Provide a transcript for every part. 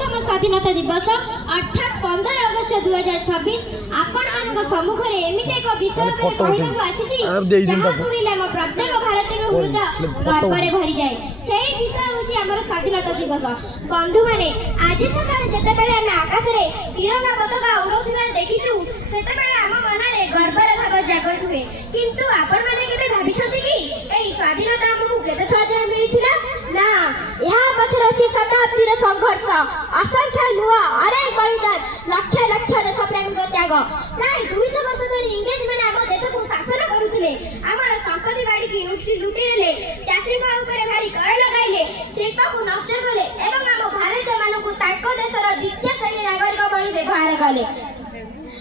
तम स्वाधीनता दिवस अर्थात 15 अगस्त 2026 आपण मानक सम्मुख रे एमिते एक विषय कहबाकू आसीची जहाँ सुनिले हम प्रत्येक भारतीय हृदय गर्व रे भरी जाए सेही विषय होची हमर स्वाधीनता दिवस। बंधु माने आज सकाळे जते बेले हम आकाश रे तिरंगा पताका उड़ौथिबा देखिछु सेते बेले हम मन रे गर्व रे भाव जागृत हुए किंतु आपण माने केबे भाबिसथि कि एई स्वाधीनता हमकु केते सहज मिलिथिला ना यहाँ पछरे अछि शताब्दी रे संघर्ष असंख्य नुआ अनेक बलिदान लक्ष लक्ष देश प्रेमी त्याग प्राय 200 वर्ष धरि इंग्रेज माने हम देश को शासन करुथिले हमर संपत्ति बाड़ी की लुटी नेले चासी को ऊपर भारी कर लगाइले शिल्प को नष्ट कले एवं हम भारत मानन को ताको देशर द्वितीय श्रेणी नागरिक बळी व्यवहार कले।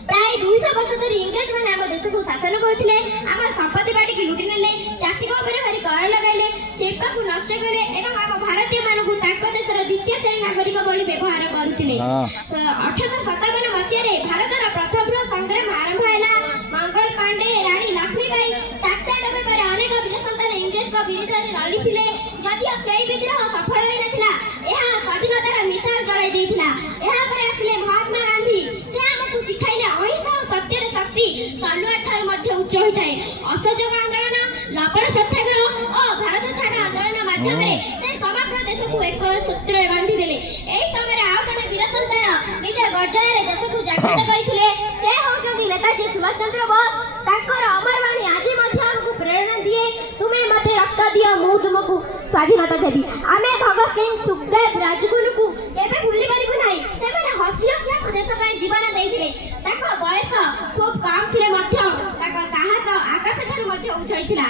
प्राय 200 वर्ष धरि इंग्रेज माने हम देश को शासन करुथिले हमर संपत्ति बाड़ी की लुटी नेले चासी को ऊपर भारी कर लगाइले शिल्प को नष्ट कले एवं हम भारतीय मानन को ताको देशर द्वितीय श्रेणी नागरिक बळी व्यवहार करुथिले। 1857 मसिया रे भारतर प्रथम संग्राम आरंभ हैला मंगल पांडे रानी लक्ष्मीबाई तात्याटोपे पर अनेक वीर संतान इंग्रेज को विरुद्ध रे लड़ीथिले जदियो सेही विद्रोह सफल होई नथिला एहा स्वाधीनतार मिसाल जराई देथिला। एहा पर आसले महात्मा गांधी से हमकु सिखाइले अहिंसा और सत्यर शक्ति तलवार ठार मध्ये उच्च होइथाय। असहयोग आंदोलन लबण सत्याग्रह और भारत छाड़ आंदोलन माध्यम रे से समग्र देश को एक सूत्र रे बांधी देले। एही समय रे आउ तने वीर संतान निज गर्जन रे देश को जागृत करिथिले से होचंदी नेताजी सुभाष चंद्र बोस ताकर अमर वाणी आज मध्य हमकु प्रेरणा दिए तुमे मते रक्त दियो मु तुमकु स्वाधीनता देबी। आमे भगत सिंह सुखदेव राजगुरु को केबे भूली परिबु नाही से माने हसी हसी हम देश ପାଇଁ जीवन ଦେଇଥିଲେ ताकर बयस खूब कम थिले मध्य ताकर साहस आकाश ठार मध्य उछैथिला।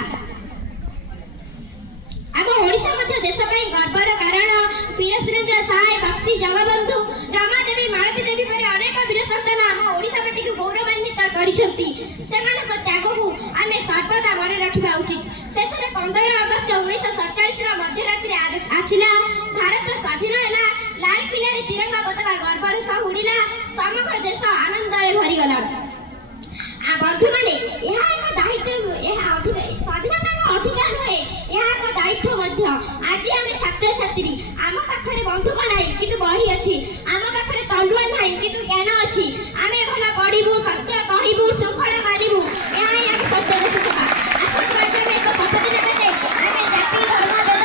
आम ओडिशा मध्य देश ପାଇଁ गर्वर कारण वीर सुरेंद्र साय बक्सी जगबंधु रमादेवी मालती देवी पर अनेक वीर संतान आम ओडिशा माटी को गौरवान्वित करिसंती सेमानक त्याग को आमे सर्वदा मन रखिबा उचित। शेषरे 15 अगस्त 1947 रा मध्यरात्रि आसिला भारत स्वाधीन हैला लाल किला रे तिरंगा पताका गर्वर सह उड़िला समग्र देश आनंद रे भरी गला। आ बंधु माने एहा एक दायित्व एहा अधिकार स्वाधीनता अधिकार होए एहा एक दायित्व मध्य आज आमे छात्र छात्री आम पाखरे बंधुक नाही किंतु बही अछि आम पाखरे तलवार नाही किंतु ज्ञान अछि आमे भला पढिबु सत्य कहिबु शृंखला मानिबु एहा एक सत्य देशका आसन राज्य में एक पद्धति रखते आमे जाति धर्म देश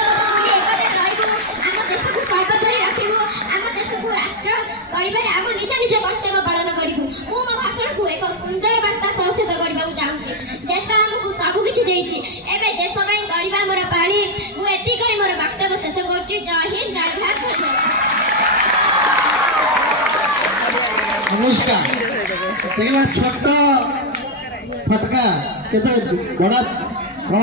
एकटे रहिबु आम देश को सर्वोपरि रखिबु आम देश को राष्ट्र करिबारे आम निज निज कर्तव्य पालन करिबु। मु मो भाषण को एक सुंदर वार्ता संक्षेप करबा चाहूची देश हमकु सब किछि देछि एबे देश ପାଇଁ କରିବା मोर पाणी मु एति कहि मोर वक्तव्य शेष करछि। जय हिंद जय भारत। नमस्कार छोट फटका केते बड़ा